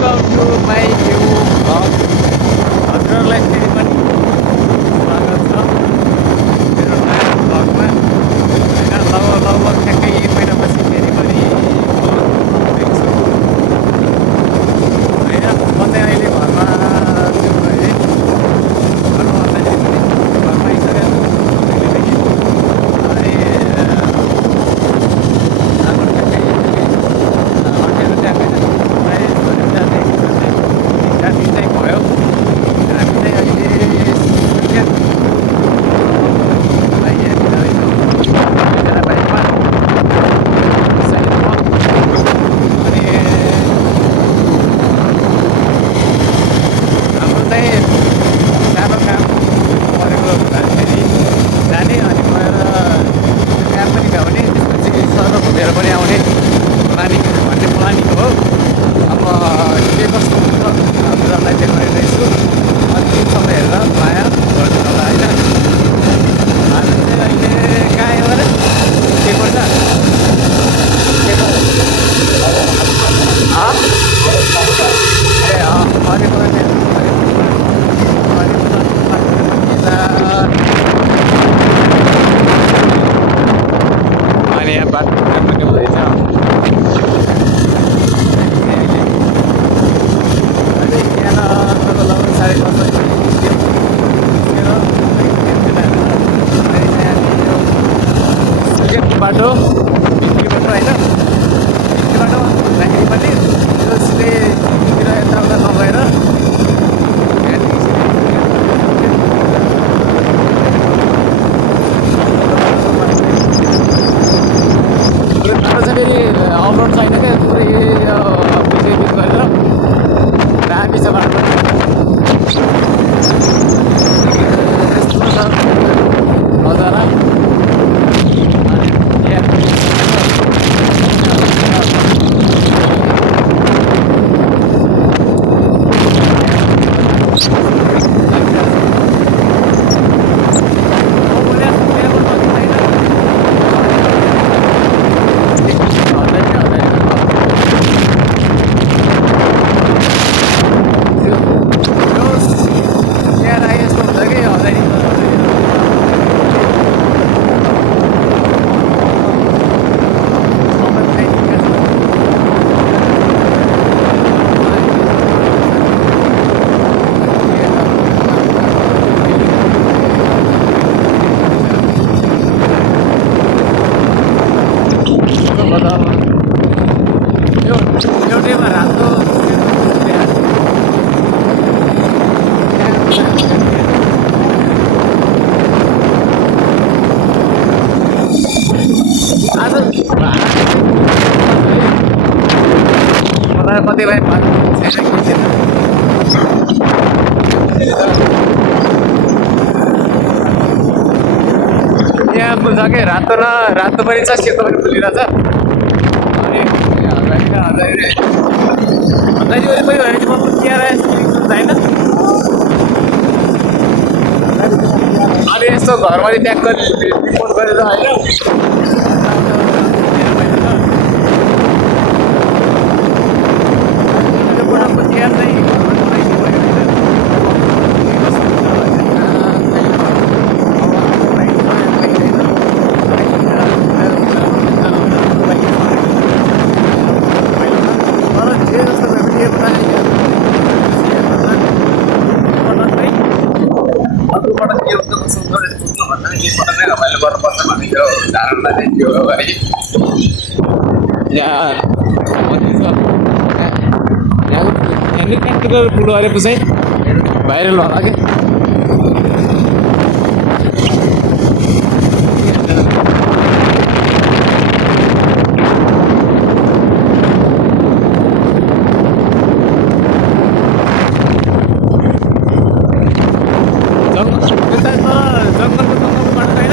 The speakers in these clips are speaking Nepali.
Welcome to my new vlog. हजुरहरूलाई फेरि पनि स्वागत छ मेरो नयाँ भ्लगमा। होइन लगभग ठ्याक्कै 1 महिनापछि फेरि पनि भ्लग छु। होइन म चाहिँ अहिले घरमा छु है। घरमा भन्दाखेरि पनि घरमा आइसकेको छु अहिलेदेखि। अनि हाम्रो ठ्याक्कै अँध्यारो चाहिँ होइन, प्रायः घरबाट चाहिँ 3-4 दिन चाहिँ भयो। हामी चाहिँ अहिले सिलगढीका बाहिर जाँदैछौँ। एकजना बाइकमा सायद म अनि हाम्रो चाहिँ सानो काम परेको हुँदाखेरि जाने अनि गएर त्यो काम पनि भयो भने त्यसपछि सर घुमेर पनि आउने प्लानिङ भन्ने प्लानिङ हो। अब के कस्तो हुन्छ हजुरहरूलाई देखाइरहेछु। अनि दिन समय हेरेर माया गरिदिनु होला होइन। हामी चाहिँ अहिले कहाँ आयो भने के पर्छ के पो अनि यहाँ बाटो पनि हुँदैछ। बाटो भित्री बाटो होइन, भित्री बाटो भन्दाखेरि पनि त्यो सिधै तिर यताउता नगएर बाटो चाहिँ फेरि अफरोड छैन क्या, पुरै बिच गरेर दामी छ बाटो पनि। यस्तो छ नजारा। एउटैमा रातो आज मलाई कतिलाई यहाँ फुल छ कि रातो न रातो पनि छ, सेतो पनि फुलिरहेछ। अनि हजारी वरिपरि भयो भने चाहिँ म तिहार होइन। अनि यस्तो घरमा ट्याग रिपोर्ट गरेर होइन तिहार चाहिँ ठुलो गरेको चाहिँ भाइरल होला कि जङ्गलको बाटो होइन।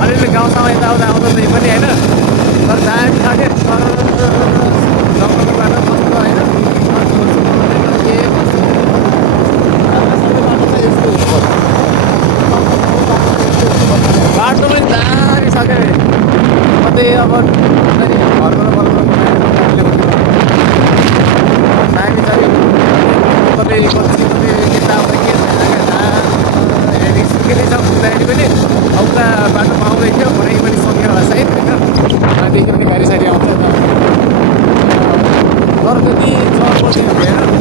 अलिअलि गाउँसम्म यताउता आउँदा पनि होइन, तर दामी छ कि जङ्गलको बाटो कस्तो होइन। के पनि हुँदैन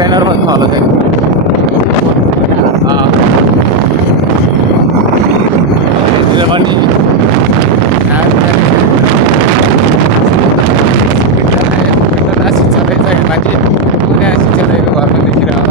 ब्यानर पनि होला चाहिँ पनि शिक्षालय छ माथि कुनै शिक्षालयको घर पनि देखिरहेको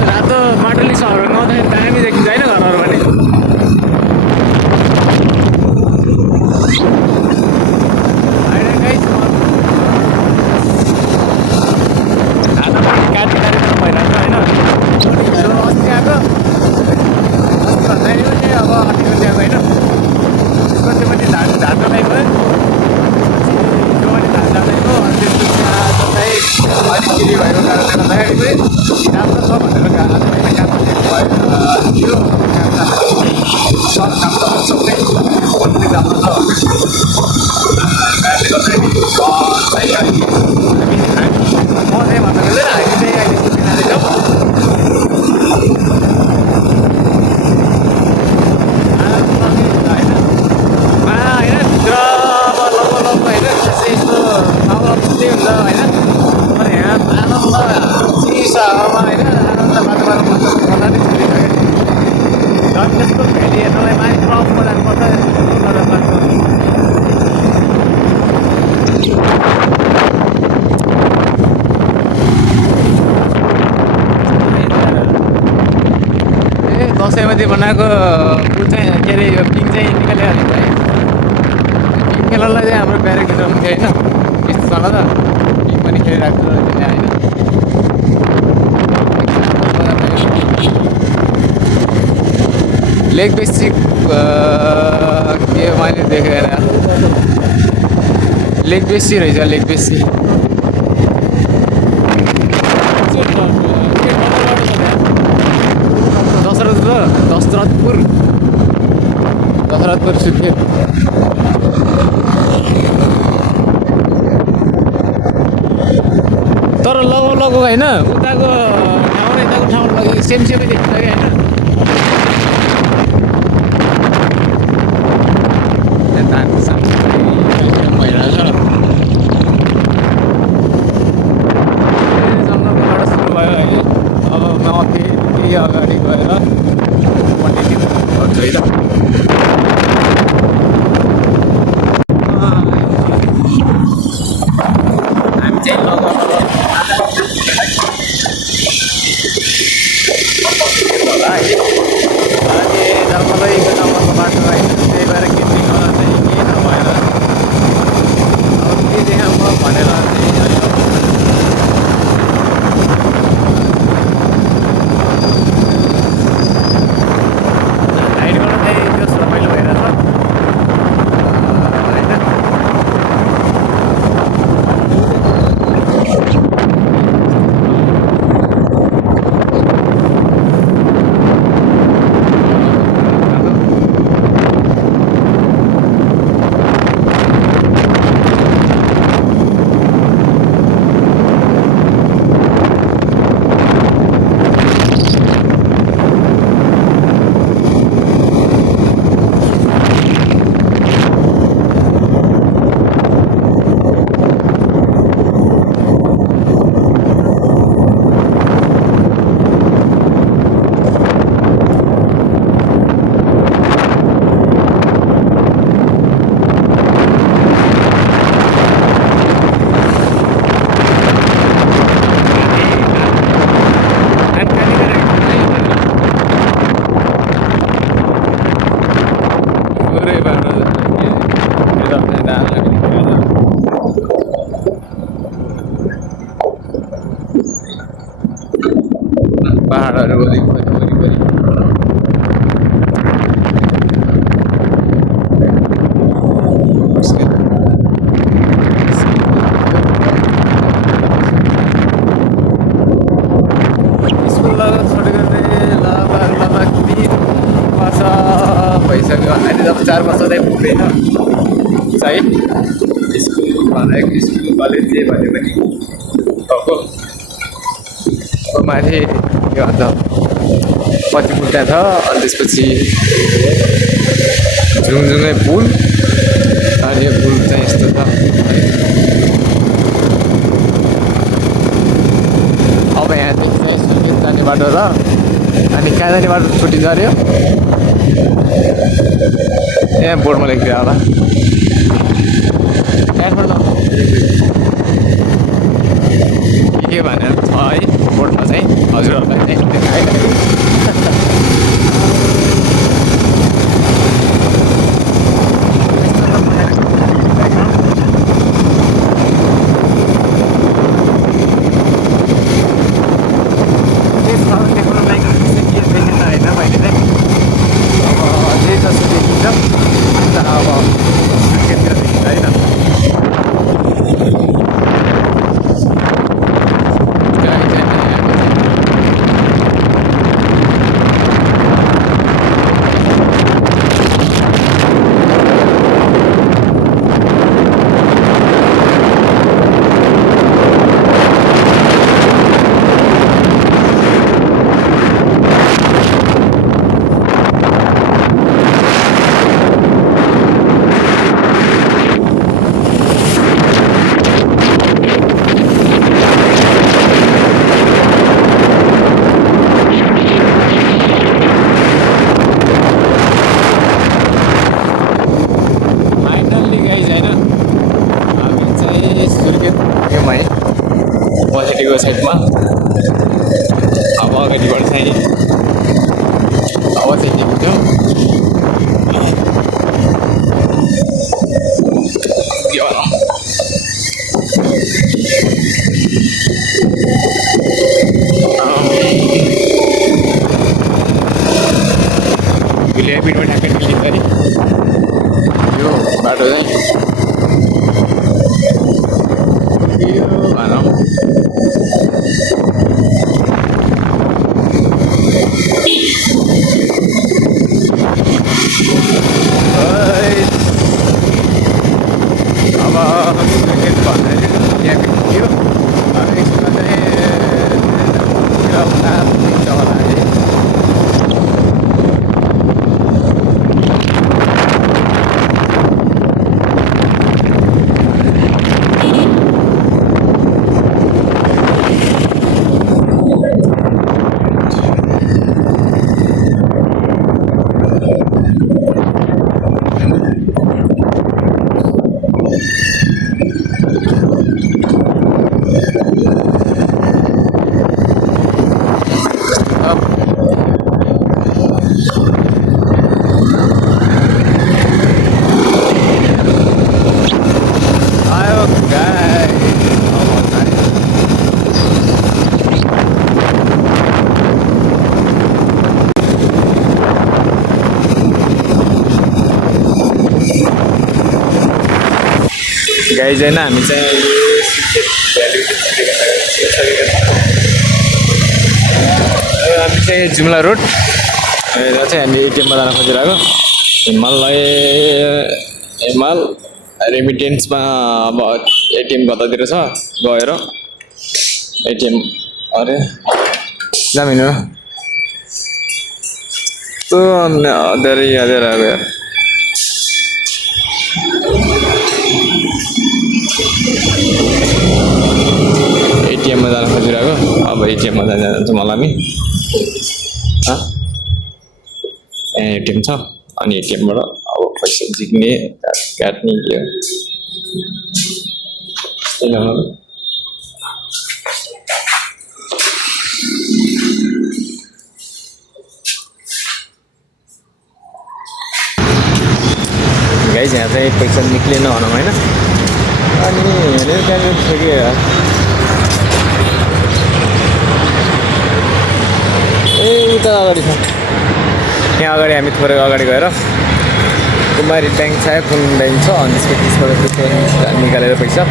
रातो माटोली सहरहरू आउँदाखेरि दामी देखिन्छ होइन घरहरू पनि दसैँमध्ये बनाएको ऊ चाहिँ के अरे यो पिङ चाहिँ निकालिहाल्यो है पिङ खेलालाई चाहिँ हाम्रो ब्यारेकेटर पनि थियो होइन यस्तो छ त पिङ पनि खेलिरहेको छ होइन लेग बेसी के मैले देखेर लेग बेसी रहेछ लेग बेसी दशरथपुर सुर्खेत तर लगभग होइन उताको ठाउँ र यताको ठाउँ लगे सेम सेमै देखिन्छ कि होइन धान सानो भइरहेछ जङ्गलबाट सुरु भयो है अब म फेरि अगाडि गएर कन्टिन्यू गर्छु है त हामी चाहिँ लगभग होला है अनि जङ्गलैको जङ्गलको बाटो होइन त्यही भएर किन्ने होला चाहिँ केही नभएर अब के देखाउँ भनेर चाहिँ हाइड गर्न चाहिँ त्यो रमाइलो भइरहेछ होइन पहाडहरू वरिपरि स्कुल लगभग छोडेर लगभग 3 वर्ष भइसक्यो अहिले जब 4 वर्ष चाहिँ पुग्दैन है स्कुल कलेज जे भने पनि भएको माथि के भन्छ पछि खुट्टा छ अनि त्यसपछि झुङझुङै पुल अनि यो पुल चाहिँ यस्तो छ अब यहाँदेखि चाहिँ सुर्खेत जाने बाटो र अनि कहाँ जाने बाटो छुट्टिन्छ अरे यहाँ बोर्डमा लेखिदियो होला काठमाडौँ के भनेर छ है बोर्डमा चाहिँ हजुरहरूलाई चाहिँ पछाडिको साइडमा अब अगाडिबाट चाहिँ अब चाहिँ देखिन्छ भिडियोमा ठ्याक्कै निस्किन्छ नि यो बाटो चाहिँ यो भनौँ गाइज होइन हामी चाहिँ हामी चाहिँ जुम्ला रोड र चाहिँ हामी एटिएममा जान खोजिरहेको हिमाल रेमिटेन्समा अब एटिएम कतातिर छ गएर एटिएम अरे जामिन तो धेरै यादेर आ गया एटिएममा जान खोजिरहेको अब एटिएममा जान्छ मलाई पनि एटिएम छ अनि एटिएमबाट अब पैसा झिक्ने काट्ने के हो गाइज यहाँ चाहिँ पैसा निक्लेन भनौँ होइन अनि हेरेर त्यहाँनिर थियो कि ए उता अगाडि छ यहाँ अगाडि हामी थोरै अगाडि गएर कुमारी ब्याङ्क छ कुन ब्याङ्क छ अनि त्यसबाट त्यो निकालेर पैसा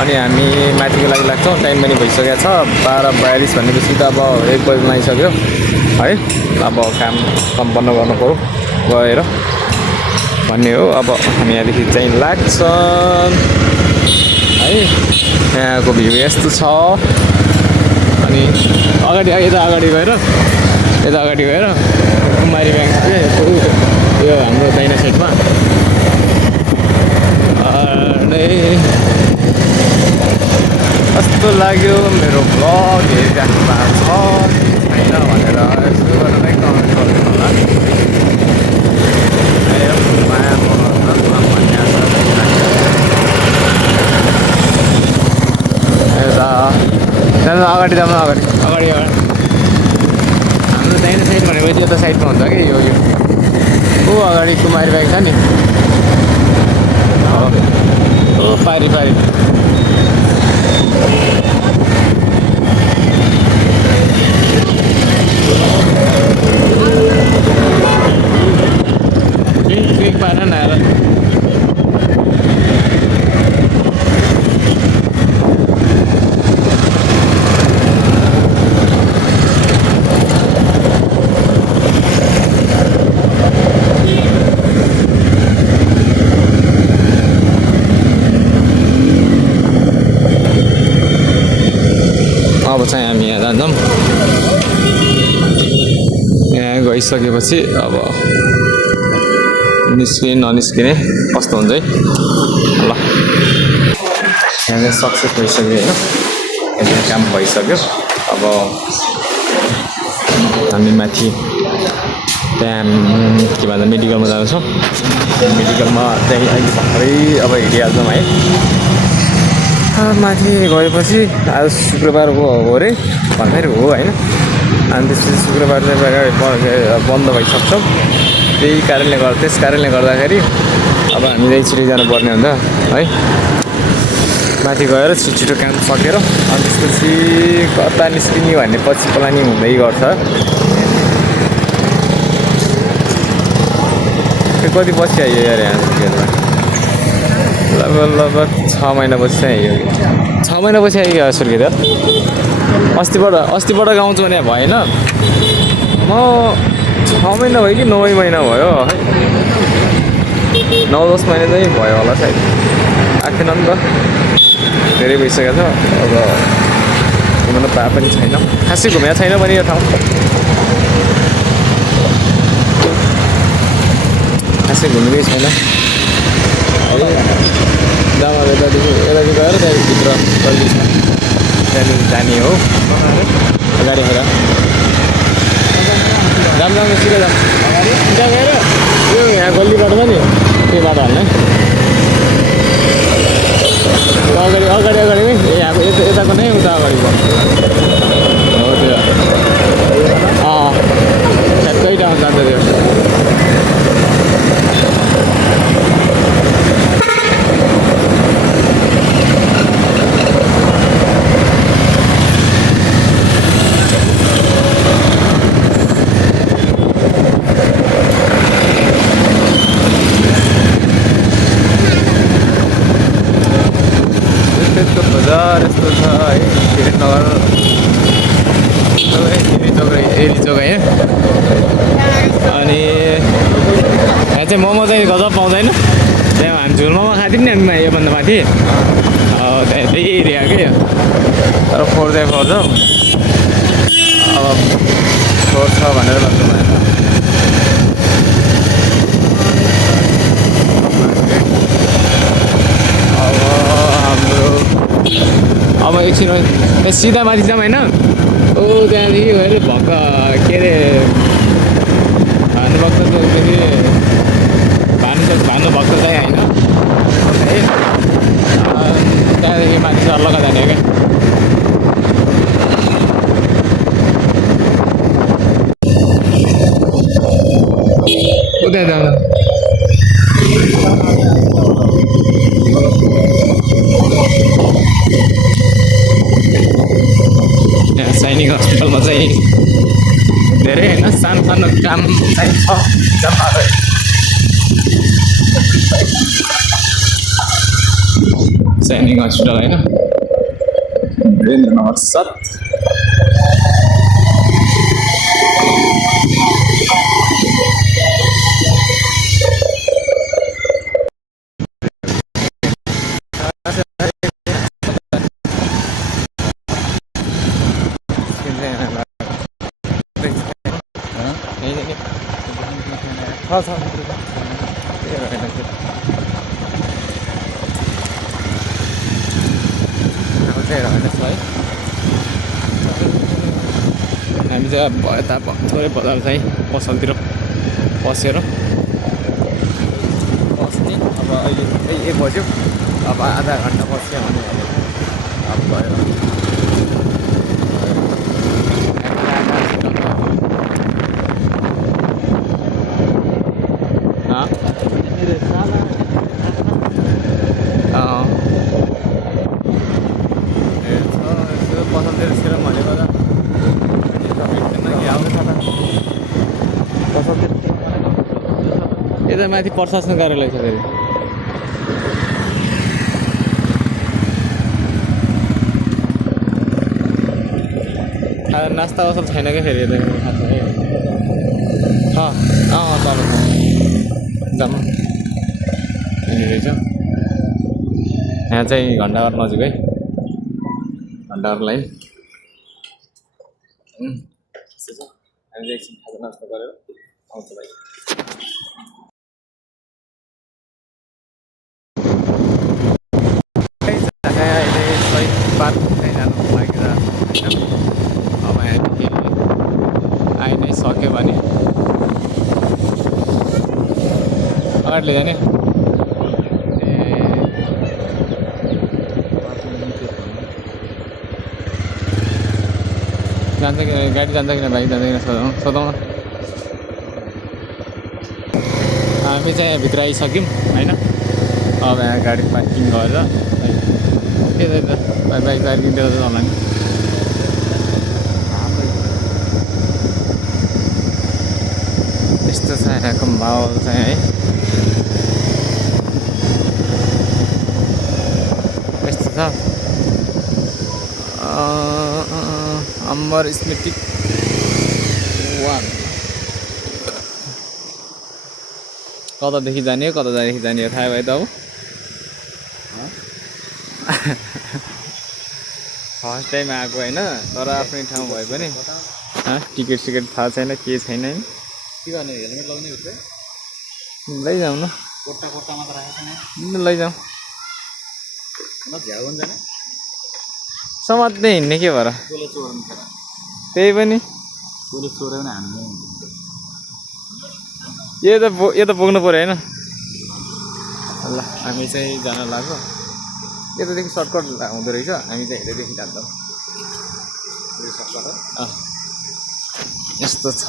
अनि हामी माथिको लागि लाग्छौँ टाइम पनि भइसकेको छ 12:42 भनेपछि त अब 1 बज्न आइसक्यो है अब काम सम्पन्न गर्नु पऱ्यो गएर भन्ने हो अब हामी यहाँदेखि चाहिँ लाग्छन् है यहाँको भ्यू यस्तो छ अनि अगाडि यता अगाडि गएर कुमारी ब्याङ्क यो हाम्रो दाहिने साइडमा कस्तो लाग्यो मेरो भ्लग हेरिराख्नु भएको छ छैन भनेर यसो गरेर कमेन्ट गर्नु होला अगाडि जाऊँ अगाडि हाम्रो दाहिने साइड भनेपछि यता साइडमा हुन्छ कि यो ऊ अगाडि कुमारी ब्याङ्क छ नि ओ पारी पार न अब चाहिँ हामी यहाँ जान्छौँ यहाँ गइसकेपछि अब निस्किने ननिस्किने कस्तो हुन्छ है ल यहाँ चाहिँ सक्सेस भइसक्यो होइन यहाँ काम भइसक्यो अब हामी माथि त्यहाँ के भन्छ मेडिकलमा जान्छौँ मेडिकलमा चाहिँ अहिले भर्खरै अब हिँडिहाल्छौँ है माथि गएपछि आज शुक्रबार हो अरे भर्खरै हो होइन अनि त्यसपछि शुक्रबार चाहिँ बन्द भइसक्छ त्यस कारणले गर्दाखेरि अब हामी चाहिँ छिटो जानुपर्ने हुन्छ है माथि गएर छिटो काम सकेर अनि त्यसपछि कता निस्किने भन्ने पछि प्लानिङ हुँदै गर्छ कति पछि आइयो यार यहाँ लगभग 6 महिनापछि चाहिँ आइयो 6 महिनापछि आइयो सुर्खेत अस्तिबाट गाउँछु भने भएन म 6 महिना भयो कि 9 महिना भयो है 9-10 महिना चाहिँ भयो होला सायद आएको थिएन नि त धेरै भइसकेको छ अब घुम्न पाए पनि छैन खासै घुमेको छैन पनि यो ठाउँ खासै घुमेकै छैन जामा यतादेखि गएर त्यहाँदेखि भित्र गल्ली छ त्यहाँदेखि जाने हो अगाडि हेर जाम छिटो जाम त्यहाँ गएर यो यहाँ गल्लीबाट छ नि त्यो बाटो हाल्ने अगाडि यहाँको यताको नै उता अगाडिको हो त्यो ठ्याक्कै ठाउँ जान्छ त्यो झुल पाउँदैन त्यहाँ हामी झुल मोमो खाएको थियौँ नि हामी योभन्दा माथि त्यही एरिया के तर 4x4 छ अब 4 छ भनेर लाग्छ मलाई अब हाम्रो अब एकछिन सिधा माथि जाऊँ होइन त्यहाँदेखि गएर भक्क के अरे भानुभक्तदेखि भानुभक्त चाहिँ होइन त्यहाँदेखि माथि सर्लका जाने क्या उता जाँदा यहाँ सैनिक हस्पिटलमा चाहिँ धेरै होइन सानो सानो काम चाहिँ छ जम्मा सैनिक हस्पिटल होइन वीरेन्द्रनगर 7 हामी चाहिँ यता थोरै बजार चाहिँ पसलतिर पसेर बस्ने अब अहिले 1 बज्यो अब आधा घन्टा बस्यो भने अब गएर यता माथि प्रशासन कार्यालय छ फेरि नास्ता असल छैन क्या फेरि यता तल जम्मा रहेछ यहाँ चाहिँ घन्टाघर नजिक है घन्टाघर लाइन हामीले एकछिन खाजा नास्ता गरेर आउँछ भाइ अहिले शहीद पार्क चाहिँ जानु लागिरहेको छ अब यहाँदेखि आइ नै सक्यो भने अगाडि जाने जान्छ कि गाडी जान्छ कि बाइक जान्छ कि सोधौँ न हामी चाहिँ यहाँभित्र आइसक्यौँ होइन अब यहाँ गाडी पार्किङ गरेर बाइक पार्किङ दिएर त होला नि यस्तो छ यहाँको माहौल चाहिँ है यस्तो छ अमर स्मृति 1 कतादेखि जाने हो कतादेखि जाने हो थाहा भयो त अब फर्स्ट टाइम आएको होइन तर आफ्नै ठाउँ भए पनि टिकट सिकेट थाहा छैन के छैन है के गर्ने हेलमेट लगाउने हुन्छ लैजाउँ न कोट्टा मात्र राखेको छैन लैजाउँ न झ्याउ हुन्छ नि समात्दै हिँड्ने के भएर त्यही पनि पुलिस चोर्यो भने हामी यो त बोक्नु पऱ्यो होइन ल हामी चाहिँ जान लाग्यो यतादेखि सर्टकट हुँदो रहेछ हामी चाहिँ यतादेखि जान्छौँ सर्टकट यस्तो छ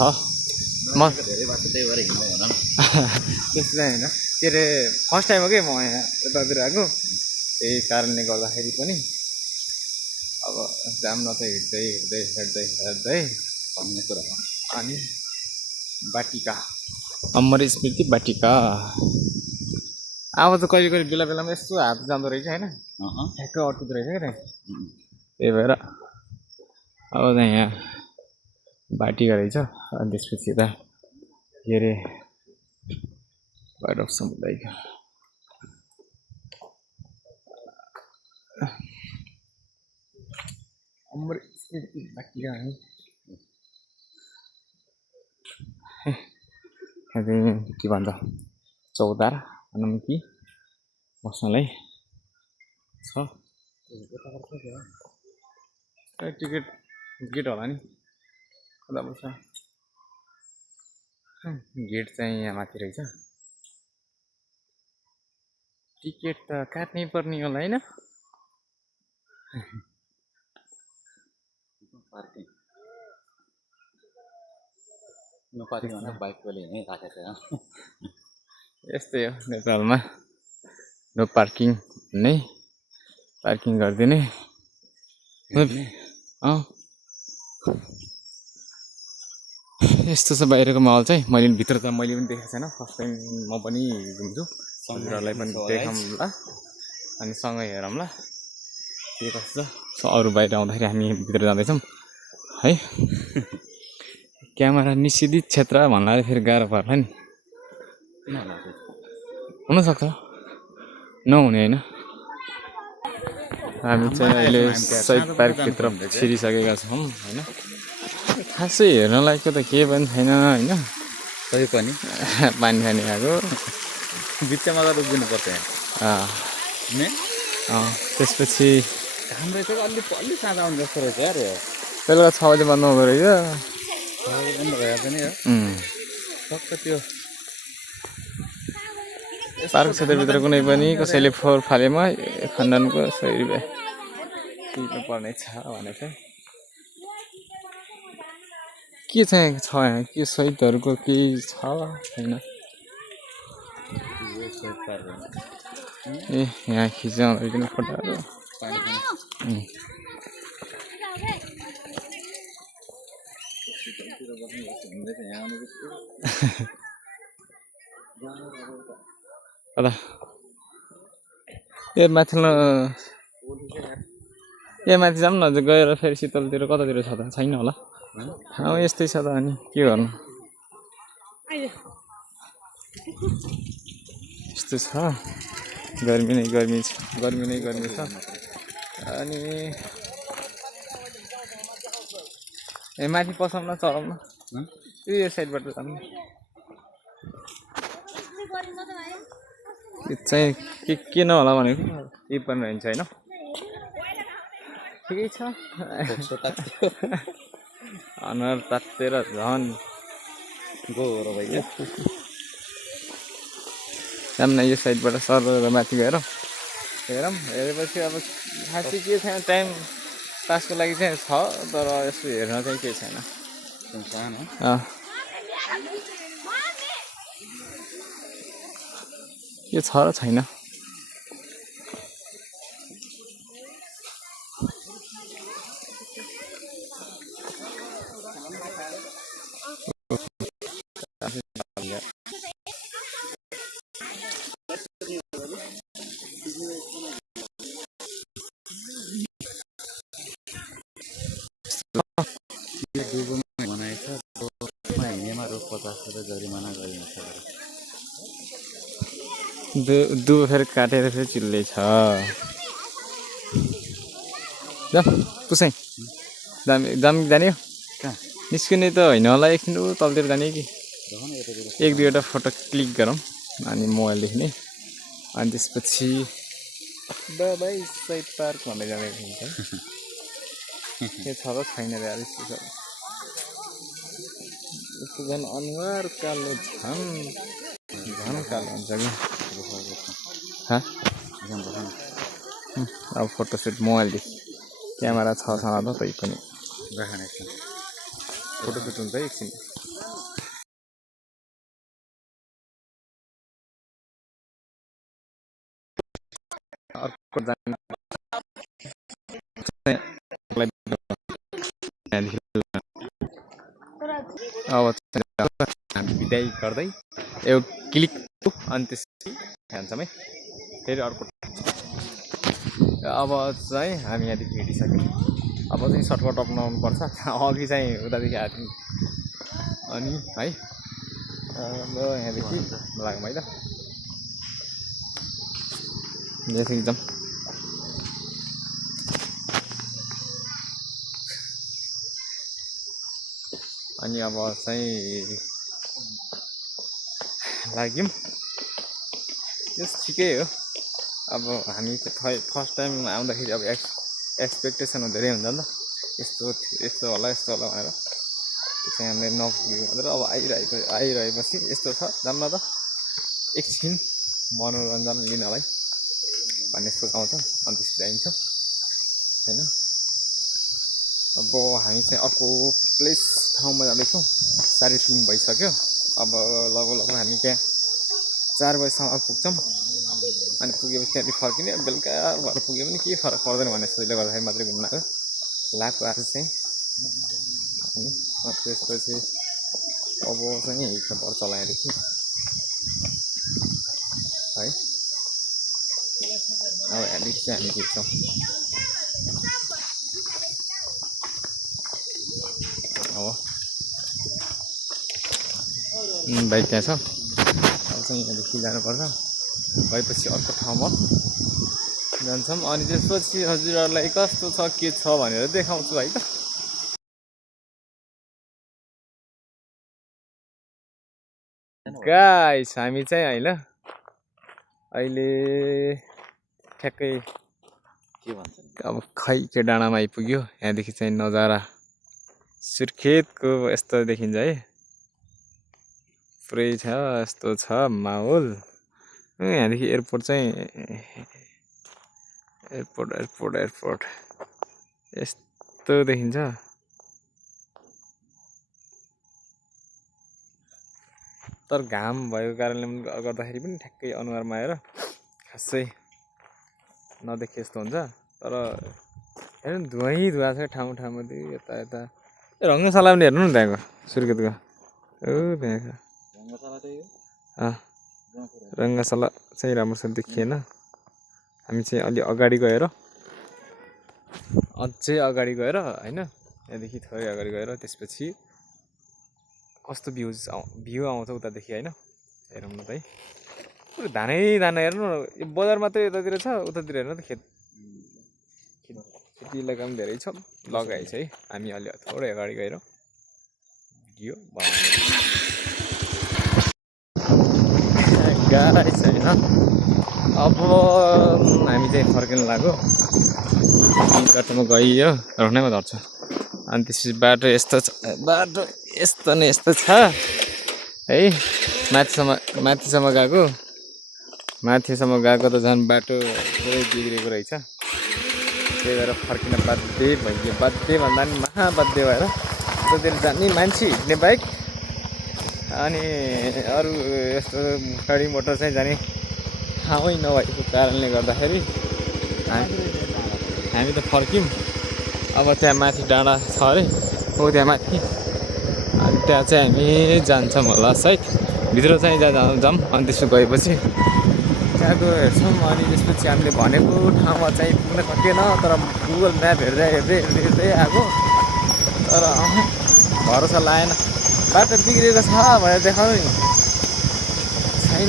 म धेरै बाटो त्यही भएर हिँड्नु भन त्यस्तो चाहिँ होइन के अरे फर्स्ट टाइम हो कि म यहाँ यतातिर आएको त्यही कारणले गर्दाखेरि पनि अब जाम न त हिँड्दै भन्ने कुरा हो अनि बाटिका अमर स्मृति बाटिका अब त कहिले कहिले बेलामा यस्तो हात जाँदो रहेछ होइन ठ्याक्कै अटुँदो रहेछ क्या त्यही भएर अब चाहिँ यहाँ बाटिका रहेछ अनि त्यसपछि यता के अरे भैरव सामुदायिक के भन्छ चौतारा भनौँ कि बस्नलाई छ टिकट गेट होला नि कता बस्छ गेट चाहिँ यहाँ माथि रहेछ टिकट त काट्नै पर्ने होला होइन यस्तै हो नेपालमा नो पार्किङ भन्ने पार्किङ गरिदिने यस्तो छ बाहिरको माहौल चाहिँ मैले भित्र त मैले पनि देखेको छैन फर्स्ट टाइम म पनि घुम्छु हजुरहरूलाई पनि देखाउँला अनि सँगै हेरौँला के कस्तो छ अरू बाहिर आउँदाखेरि हामी भित्र जाँदैछौँ है क्यामेरा निषेधित क्षेत्र भन्नाले फेरि गाह्रो पर्ला नि हुनसक्छ नहुने होइन हामी चाहिँ अहिले शहीद पार्कभित्र छिरिसकेका छौँ होइन खासै हेर्न लायकको त केही पनि छैन होइन तै पनि पानी खाने खाएको बिचमा गएर उभिनुपर्छ यहाँ त्यसपछि हाम्रो चाहिँ अलि सादा आउने जस्तो रहेछ यार बेलुका 6 बजे बन्द हुँदो रहेछ बन्द भइहाल्छ नि हो टक्क त्यो पार्क क्षेत्रभित्र कुनै पनि कसैले फोहोर फालेमा खण्डनको 100 रुपियाँ तिर्नु पर्ने छ भने चाहिँ के चाहिँ छ यहाँ के शहीदहरूको केही छ छैन ए यहाँ खिचाउँदैन फोटोहरू कता ए माथिल्लो ए माथि जाऊँ न गएर फेरि शीतलतिर कतातिर छ त छैन होला यस्तै छ त अनि के गर्नु यस्तो छ गर्मी नै गर्मी छ अनि ए माथि पसाउन चढाउन यो साइडबाट जानु यो चाहिँ के नहोला भनेको के पनि रहन्छ होइन ठिकै छ अनुहार तातेर झन् गोरो भइयो सामने यो साइडबाट सर माथि गएर हेरौँ हेरेपछि अब खासै के छैन टाइम पासको लागि चाहिँ छ तर यसो हेर्न चाहिँ केही छैन यो छ र छैन दुबो फेरि काटेर फेरि चिल्ले छ पुसाइ दामी जाने हो निस्किने त होइन होला एकछिन तलतिर जाने कि 1-2वटा फोटो क्लिक गरौँ अनि मोबाइलदेखि नै अनि त्यसपछि बाई शहीद पार्क भन्दै जाने हुन्छ के छ र छैन रे यस्तो छ यस्तो झन् अनुहार कालो झन् कालो हुन्छ कि अब फोटोसुट मोबाइलदेखि क्यामेरा छ छैन त तै पनि फोटोसुट हुन्छ एकछिन अर्को अब बिदाई गर्दै एउटा क्लिक अनि त्यसपछि खान्छौँ है फेरि अर्को अब चाहिँ हामी यहाँदेखि हिँडिसक्यौँ अब चाहिँ सर्टकट अपनाउनु पर्छ अघि चाहिँ उतादेखि आएको अनि है यहाँदेखि लागौँ है त यहाँदेखि जाउँ अनि अब चाहिँ लाग्यौँ यस ठिकै हो अब हामी फर्स्ट टाइम आउँदाखेरि अब एक्सपेक्टेसन धेरै हुन्छ नि त यस्तो होला भनेर त्यो चाहिँ हामीले नपुग्यो भनेर अब आइरहेपछि यस्तो छ जान्न त एकछिन मनोरञ्जन लिनलाई भन्ने सोचाउँछ अनि त्यसपछि जाइन्छ होइन अब हामी चाहिँ अर्को प्लेस ठाउँमा जाँदैछौँ 3:30 भइसक्यो अब लगभग हामी त्यहाँ 4 बजीसम्म पुग्छौँ अनि पुगेपछि त्यहाँदेखि फर्किने बेलुका भएर पुग्यो भने केही फरक पर्दैन भन्ने सोचले गर्दाखेरि मात्रै घुम्न आयो लाग्यो आज चाहिँ अनि त्यसपछि अब चाहिँ हिँड्नुपर्छ होला यहाँदेखि है अब यहाँदेखि चाहिँ हामी पुग्छौँ अब बाइक त्यहाँ छ अब चाहिँ यहाँदेखि जानुपर्छ गएपछि अर्को ठाउँमा जान्छौँ अनि त्यसपछि हजुरहरूलाई कस्तो छ के छ भनेर देखाउँछु है त गाइस हामी चाहिँ होइन अहिले ठ्याक्कै के भन्छ अब खैके डाँडामा आइपुग्यो यहाँदेखि चाहिँ नजारा सुर्खेतको यस्तो देखिन्छ है पुरै छ यस्तो छ माहौल यहाँदेखि एयरपोर्ट चाहिँ एयरपोर्ट यस्तो देखिन्छ तर घाम भएको कारणले गर्दाखेरि पनि ठ्याक्कै अनुहारमा आएर खासै नदेखे जस्तो हुन्छ तर हेर्नु धुवा छ ठाउँ ठाउँमा यता रङ्गशाला पनि हेर्नु न त्यहाँको सुर्खेतको त्यहाँको रङ्गशाला चाहिँ राम्रोसँग देखिएन हामी चाहिँ अलि अगाडि गएर अझै अगाडि गएर होइन त्यहाँदेखि थोरै अगाडि गएर त्यसपछि कस्तो भ्यू आउँछ उतादेखि होइन हेरौँ न त है धानै हेर्नु यो बजार मात्रै यतातिर छ उतातिर हेर्नु त खेती इलाका पनि धेरै छ लगाइ छ है हामी अलि थोरै अगाडि गएर भिडियो गाई छ होइन अब हामी चाहिँ फर्किनु लाग्यो बाटोमा गइयो रौनैमा झर्छ अनि त्यसपछि बाटो यस्तो छ यस्तो न यस्तो छ है माथिसम्म गएको त झन् बाटो पुरै बिग्रेको रहेछ त्यही भएर फर्किन बाध्य भइयो बाध्य भन्दा पनि महाबाध्य भएर उतातिर जाने मान्छे हिँड्ने बाइक अनि अरू यस्तो गाडी मोटर चाहिँ जाने ठाउँै नभएको कारणले गर्दाखेरि हामी त फर्क्यौँ अब त्यहाँ माथि डाँडा छ अरे हो त्यहाँ माथि अनि त्यहाँ चाहिँ हामी जान्छौँ होला सायद भित्र चाहिँ जाऊँ अनि त्यसो गएपछि त्यहाँको हेर्छौँ अनि त्यसपछि हामीले भनेको ठाउँमा चाहिँ पुग्न सकेन तर गुगल म्याप हेर्दै आएको तर भरोसा लागेन बाटो बिग्रेको छ भनेर देखाउनु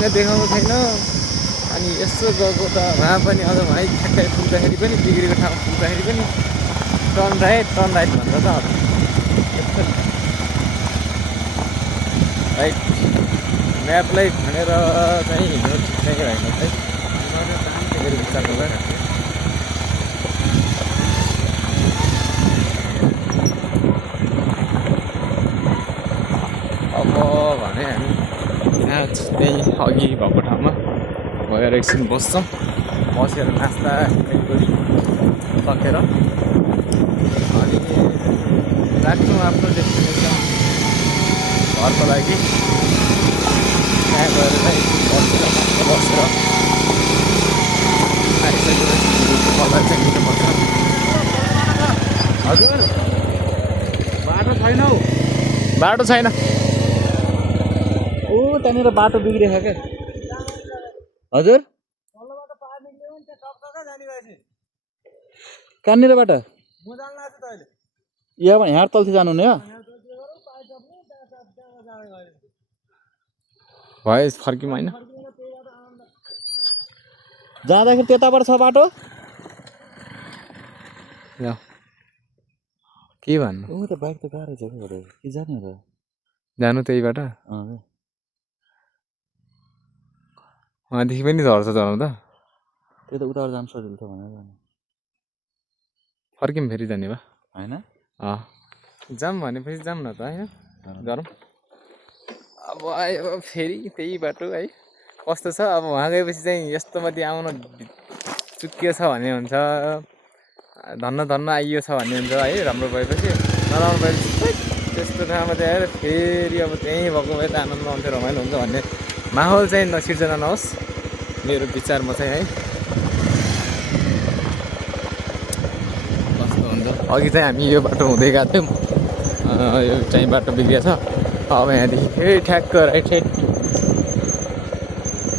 नि देखाउनु छैन अनि यसो गएको त वहाँ पनि अझ वहीँ ठ्याक्कै पुग्दाखेरि पनि बिग्रेको ठाउँ पुग्दाखेरि पनि टर्न राइट भन्छ त राइट म्यापलाई भनेर चाहिँ हिँड्नु ठिक होइन है विचार गर्दा अब भने हामी यहाँ त्यही अघि भएको ठाउँमा गएर एकछिन बस्छौँ बसेर नास्ता सकेर अनि लाग्छौँ आफ्नो डेस्टिनेसन घरको लागि त्यहाँ गएर चाहिँ बसेर आइसकेपछि चाहिँ हिँड्नुपर्छ हजुर बाटो छैन ओ त्यहाँनिर बाटो बिग्रेको क्या हजुर कहाँनिरबाट यहाँ तल्थि जानु नि भयो फर्किउँ होइन जाँदाखेरि त्यताबाट छ बाटो ल के भन्नु ओ त बाइक त गाह्रो छ क्या के जाने र जानु त्यहीबाट उहाँदेखि पनि झर्छ चलाउँ त त्यो त उताबाट जानु सजिलो छ भनेर नि फर्किउँ फेरि जाने भए होइन जाऊँ भनेपछि जाऊँ न त होइन गरौँ अब आयो फेरि त्यही बाटो है कस्तो छ अब वहाँ गएपछि चाहिँ यस्तो माथि आउन चुक्कियो छ भन्ने हुन्छ धन्न धन्न आइयो छ भन्ने हुन्छ है राम्रो भएपछि नराम्रो भएपछि त्यस्तो ठाउँमा चाहिँ आएर फेरि अब त्यहीँ भएको भए त आनन्द आउँथ्यो रमाइलो हुन्छ भन्ने माहौल चाहिँ नसिर्जना नहोस् मेरो विचारमा चाहिँ है कस्तो हुन्छ अघि चाहिँ हामी यो बाटो हुँदै गएको थियौँ यो चाहिँ बाटो बिग्रिएछ अब यहाँदेखि फेरि ठ्याक्क राइट साइड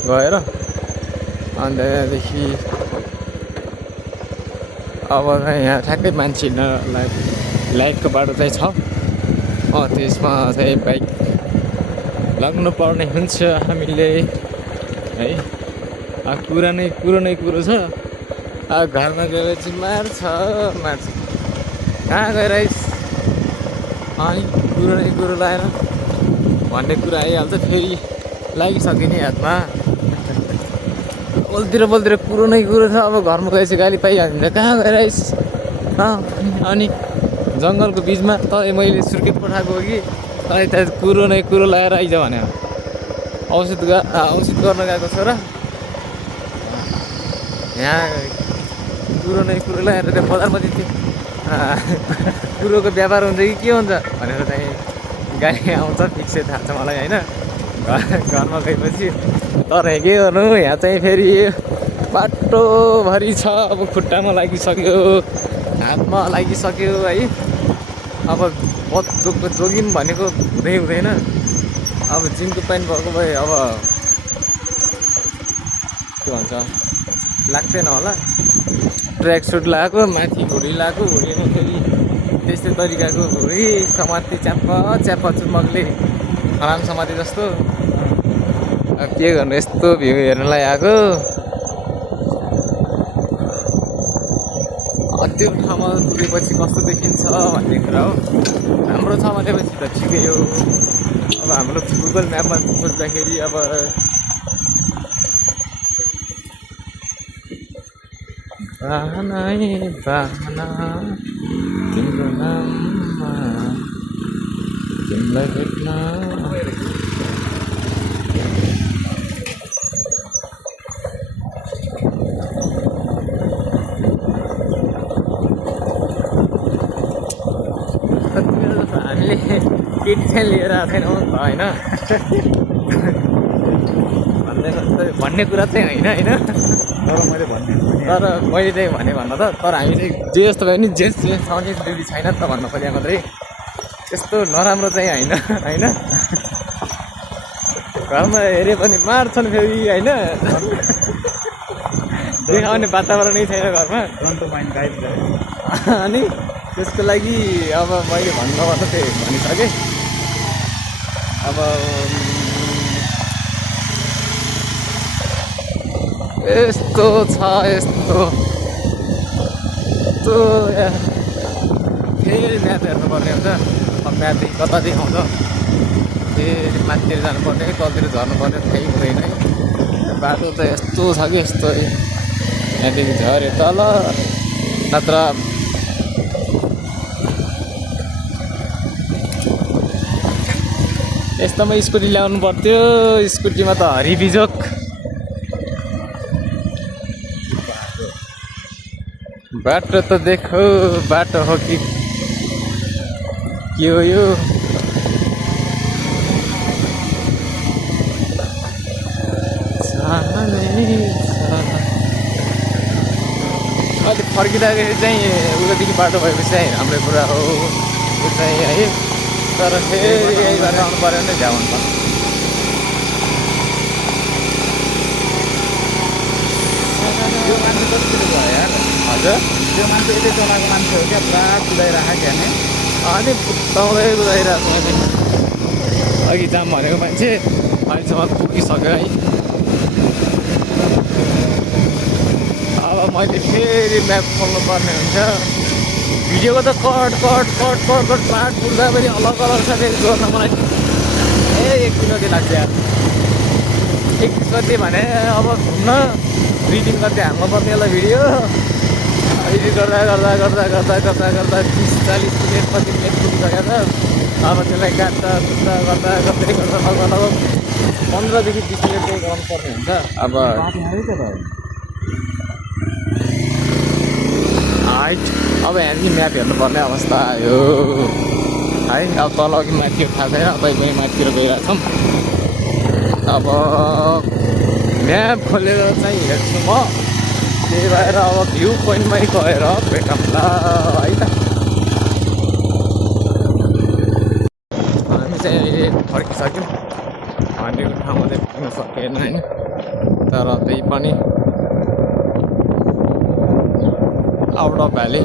गएर अन्त यहाँदेखि अब चाहिँ यहाँ ठ्याक्कै मान्छे हिँड्नलाई लाइटको बाटो चाहिँ छ त्यसमा चाहिँ बाइक लाग्नु पर्ने हुन्छ हामीले है कुरो नै कुरो छ घरमा गएपछि मार्छ कहाँ गएर अनि कुरो लाएर भन्ने कुरा आइहाल्छ फेरि लागिसक्यो नि हातमा बोलतिर कुरो नै कुरो छ अब घरमा गएपछि गाली पाइहाल्छ कहाँ गएर अनि जङ्गलको बिचमा त मैले सुर्खेत पठाएको हो कि अनि त्यहाँ कुरो नै कुरो लगाएर आइज भने औषध गर्न गएको छ र यहाँ कुरो नै कुरो लगाएर त्यो बजारपछि त्यो कुरोको व्यापार हुन्छ कि के हुन्छ भनेर चाहिँ गाली आउँछ फिक्सै थाहा छ मलाई होइन घरमा गएपछि तर के गर्नु यहाँ चाहिँ फेरि बाटोभरि छ अब खुट्टामा लागिसक्यो हातमा लागिसक्यो है अब जोगिम भनेको हुँदैन अब जिनको पानी भएको भए अब के भन्छ लाग्दैन होला ट्र्याक सुट लगाएको माथि घुँडी लगाएको घुँडीमा फेरि त्यस्तै तरिकाको घुँडी समाति च्याप्प चुम्बकले खराम समाति जस्तो अब के गर्नु यस्तो भ्यू हेर्नलाई आएको त्यो ठाउँमा पुगेपछि कस्तो देखिन्छ भन्ने कुरा हो राम्रो छ भनेपछि त ठिकै हो अब हाम्रो गुगल म्यापमा खोज्दाखेरि अब बाहना तिम्रो नाममा तिमीलाई भेट्न हामीले केटी चाहिँ लिएर आएको छैनौँ होइन भन्ने कुरा चाहिँ होइन तर मैले चाहिँ भने भन्न त तर हामी चाहिँ जे जस्तो भयो नि जे साउने ड्युटी छैन त भन्न खोजेँ मात्रै त्यस्तो नराम्रो चाहिँ होइन घरमा हेऱ्यो भने मार्छन् फेरि होइन देखाउने वातावरणै छैन घरमा अनि त्यसको लागि अब मैले भन्नुपर्दा चाहिँ भनिसकेँ अब यस्तो छ यस्तो फेरि म्याप हेर्नुपर्ने हुन्छ अब म्यापदेखि कता देखाउँछ फेरि माथितिर जानुपर्ने तलतिर झर्नुपर्ने थाहै हुँदैन है बाटो त यस्तो छ कि यस्तो यहाँदेखि झऱ्यो तल नत्र यस्तोमा स्कुटी ल्याउनु पर्थ्यो स्कुटीमा त हरिबिजोक बाटो त देखो बाटो हो कि के हो यो अलिक फर्किँदाखेरि चाहिँ उतादेखि बाटो भएपछि चाहिँ राम्रै कुरा हो त्यो चाहिँ है तर फेरि यही बाटो आउनु पऱ्यो भने झ्याउनु पर्छ त्यो मान्छे कति भयो यार हजुर त्यो मान्छे यतै चलाएको मान्छे हो क्या पुरा कुदाइरहेको क्या नि अनि पुत्ताउँदै कुदाइरहेको अघि जाम भनेको मान्छे अहिलेसम्म पुगिसक्यो है। अब मैले फेरि म्याप खोल्नु पर्ने हुन्छ। भिडियोको त कट पार्ट पुग्दा पनि अलग छ फेरि गर्न मलाई 1 मिनट लाग्छ यार। एक गति भने अब घुम्न रिडिङ गर्दै हाल्नुपर्ने होला भिडियो। एडिट गर्दा 30-40 मिनट 25 मिनट पुगिसकेको छ। अब त्यसलाई काट्दा गर्दा लगभग 15 देखि 20 मिनट चाहिँ गर्नुपर्ने हुन्छ। अब अब यहाँदेखि म्याप हेर्नुपर्ने अवस्था आयो है। अब तल अघि माथि थाहा छैन, तपाईँ माथितिर गइरहेछौँ। अब म्याप खोलेर चाहिँ हेर्छु म। त्यही भएर अब भ्यू पोइन्टमै गएर भेटौँला है त। हामी चाहिँ अहिले फर्किसक्यौँ। भनेको ठाउँमा चाहिँ पुग्न सकेन होइन, तर त्यही पनि आउट अफ भ्याली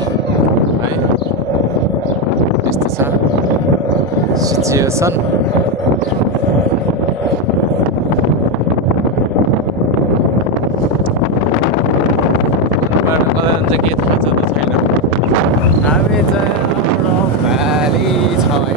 है। यस्तो छ सिचुएसन। के थाहा छ त छैन। हामी चाहिँ आउट अफ भ्याली छ है।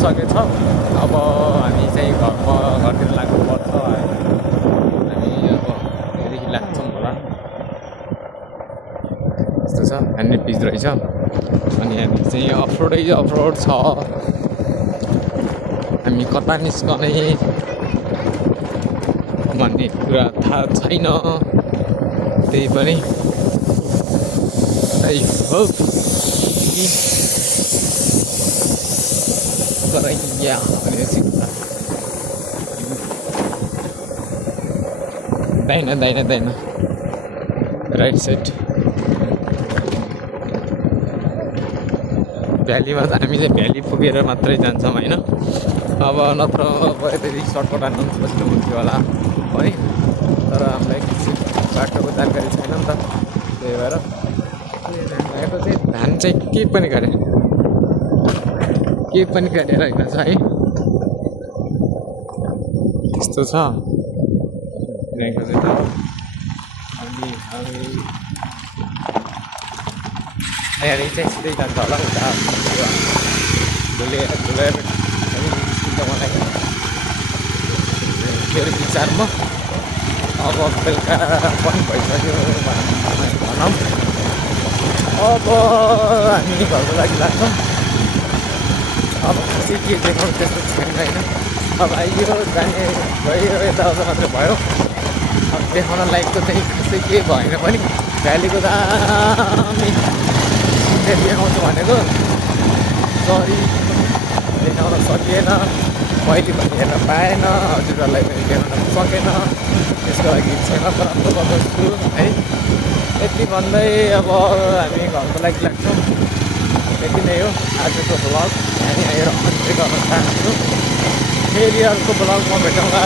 सकेछ। अब हामी चाहिँ घरतिर लाग्नुपर्छ है। हामी अब त्यहाँदेखि लाग्छौँ होला। यस्तो छ 100 पिस रहेछ। अनि हामी चाहिँ अफरोड छ। हामी कता निस्कने भन्ने कुरा थाहा छैन। त्यही पनि आई होप कि गराइया भनेपछि दाहिना राइट साइड। भ्यालीमा त हामी चाहिँ भ्याली पुगेर मात्रै जान्छौँ होइन। अब नत्र अब यतै सर्टकट हान्नु कस्तो हुन्थ्यो होला है। तर हामीलाई बाटोको जानकारी छैन नि त। त्यही भएर यता चाहिँ धान चाहिँ केही पनि काटेर रहेछ है। यस्तो छ यहाँको चाहिँ। अनि चाहिँ सिधै जान्छ होला उता मलाई मेरो विचारमा। अब बेलुका पनि भइसक्यो भनौँ। अब हामी घरको लागि लाग्छौँ। अब खुसी के देखाउनु त्यस्तो छैन होइन। अब आइयो जाने गयो यताउता मात्रै भयो। अब देखाउन लायकको चाहिँ खासै केही भएन पनि। भ्यालीको दामी देखाउँछु भनेको सरी देखाउन सकिएन। मैले पनि हेर्न पाएन, हजुरहरूलाई पनि देखाउन सकेन। त्यसको लागि क्षमा प्राप्त गर्दछु है। यति भन्दै अब हामी घरको लागि लाग्छौँ। यति नै हो आजको ब्लग। हामी आएर अन्त्य गर्न चाहन्छु। फेरि अर्को ब्लगमा भेटौँला।